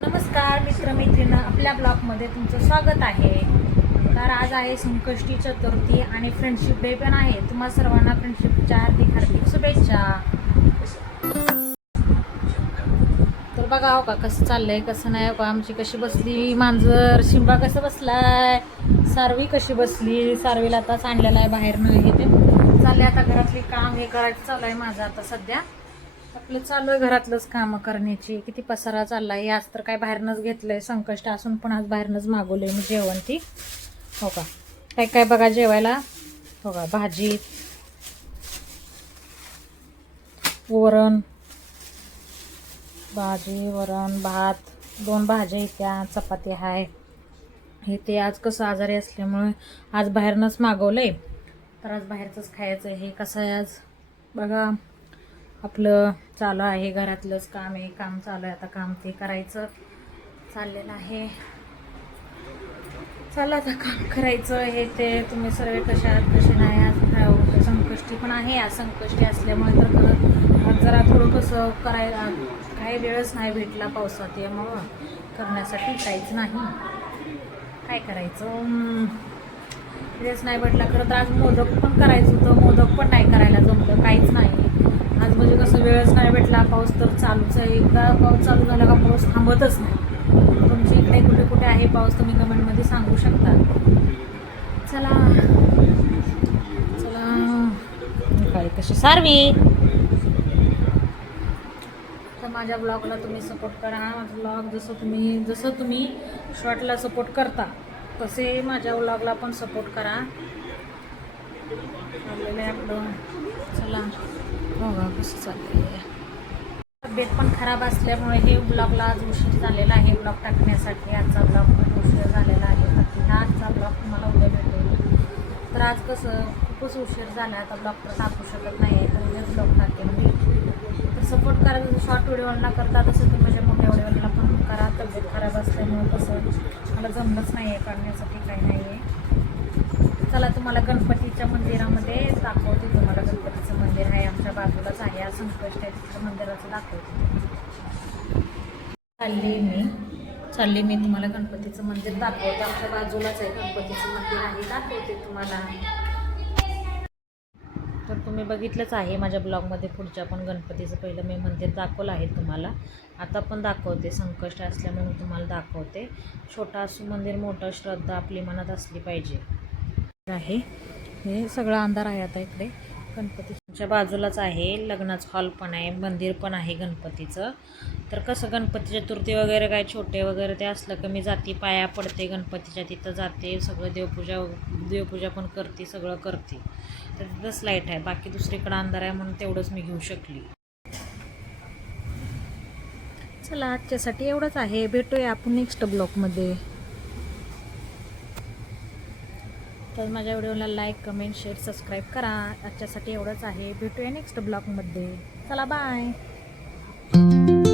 नमस्कार मित्रमैत्रिणी, आपल्या ब्लॉगमध्ये तुमचं स्वागत आहे. तर आज आहे संकष्टी चतुर्थी आणि फ्रेंडशिप डे पण आहे. तुम्हा सर्वांना फ्रेंडशिपच्या हार्दिक हार्दिक शुभेच्छा. तर बघा हो का कसं चाललंय कसं नाही हो का. आमची कशी बसली मांजर, शिंबा कसं बसलाय, सारवी कशी बसली. सारवीला आताच आणलेला आहे बाहेर न हे ते चालले. आता घरातली काम हे करायचं चालू आहे माझं आता सध्या. आपलं चालू आहे घरातलंच कामं करण्याची. किती पसारा चालला आहे. आज तर काय बाहेरनंच घेतलंय, संकष्ट असून पण आज बाहेरनंच मागवलंय मी जेवण ती. हो का काय काय बघा जेवायला. हो का भाजी, वरण भात, 2 भाज्या इत्या, चपाती आहे हे ते. आज कसं आजारी असल्यामुळे आज बाहेरनंच मागवलंय. तर आज बाहेरचंच खायचं. हे कसं आहे आज बघा. आपलं चालू आहे घरातलंच काम आहे. काम चालू आहे आता. काम ते करायचं चाललेलं आहे. चला आता काम करायचं हे ते. तुम्ही सर्व कशा आहात कसे नाही. आज संकष्टी पण आहे. आज संकष्टी असल्यामुळे तर आज जरा थोडं कसं करायला काही वेळच नाही भेटला पावसात, यामुळं करण्यासाठी काहीच नाही. काय करायचं वेळच नाही भेटला. खरं तर आज मोदक पण करायचं होतं, मोदक पण नाही करायला जमलं, काहीच नाही आज. म्हणजे कसं वेळच नाही भेटला. पाऊस तर चालूच आहे. एकदा पाऊस चालू झाला का पाऊस थांबतच नाही. तुमच्या इकडे कुठे कुठे आहे पाऊस तुम्ही कमेंटमध्ये सांगू शकता. चला चला काय कशी सारवी. तर माझ्या ब्लॉगला तुम्ही सपोर्ट करा. माझा ब्लॉग जसं तुम्ही शॉर्टला सपोर्ट करता तसे माझ्या ब्लॉगला पण सपोर्ट करा. चाललेलं आहे आपलं. चला बघा कसं चाललेलं आहे. तब्येत पण खराब असल्यामुळे हे ब्लॉगला आज उशीर झालेला आहे ब्लॉग टाकण्यासाठी. आजचा ब्लॉग खूप उशीर झालेला आहे. हा आजचा ब्लॉग तुम्हाला उद्या भेटेल. तर आज कसं खूपच उशीर झाला. आता ब्लॉग तर टाकू शकत नाही आहे, तर उद्याच ब्लॉग टाकेल मी. तर सपोर्ट करा. जसं शॉर्ट व्हिडिओला करता तसं तुम्ही माझ्या मोठ्या व्हिडिओला पण करा. तब्येत खराब असल्यामुळे कसं मला जमलंच नाही आहे काढण्यासाठी, काही नाही आहे. चला तुम्हाला गणपतीच्या मंदिरामध्ये दाखवते. तुम्हाला गणपतीचं मंदिर आहे आमच्या बाजूलाच आहे. आज संकष्ट आहे, तिथं मंदिराचं दाखवते. चालली मी तुम्हाला गणपतीचं मंदिर दाखवते. आमच्या बाजूलाच आहे गणपतीचं मंदिर आहे, दाखवते तुम्हाला. तर तुम्ही बघितलंच आहे माझ्या ब्लॉगमध्ये पुढच्या पण गणपतीचं पहिलं मी मंदिर दाखवलं आहे तुम्हाला. आता पण दाखवते. संकष्ट असल्यामुळे तुम्हाला दाखवते. छोटा असू मंदिर, मोठं श्रद्धा आपली मनात असली पाहिजे आहे. हे सगळं अंधार आहे आता इकडे. गणपतीच्या बाजूलाच आहे. लग्नाचं हॉल पण आहे, मंदिर पण आहे गणपतीचं. तर कसं गणपती चतुर्थी वगैरे काय छोटे वगैरे ते असलं की मी जाते, पाया पडते गणपतीच्या तिथं जाते. सगळं देवपूजा पण करते, सगळं करते. तर तिथंच लाईट आहे, बाकी दुसरीकडं अंधार आहे म्हणून तेवढंच मी घेऊ शकली. चला आजच्यासाठी एवढंच आहे. भेटूया आपण नेक्स्ट ब्लॉगमध्ये. तर माझ्या व्हिडिओला लाईक, कमेंट, शेअर, सबस्क्राईब करा. आजच्यासाठी एवढंच आहे. भेटूया नेक्स्ट ब्लॉगमध्ये. चला बाय.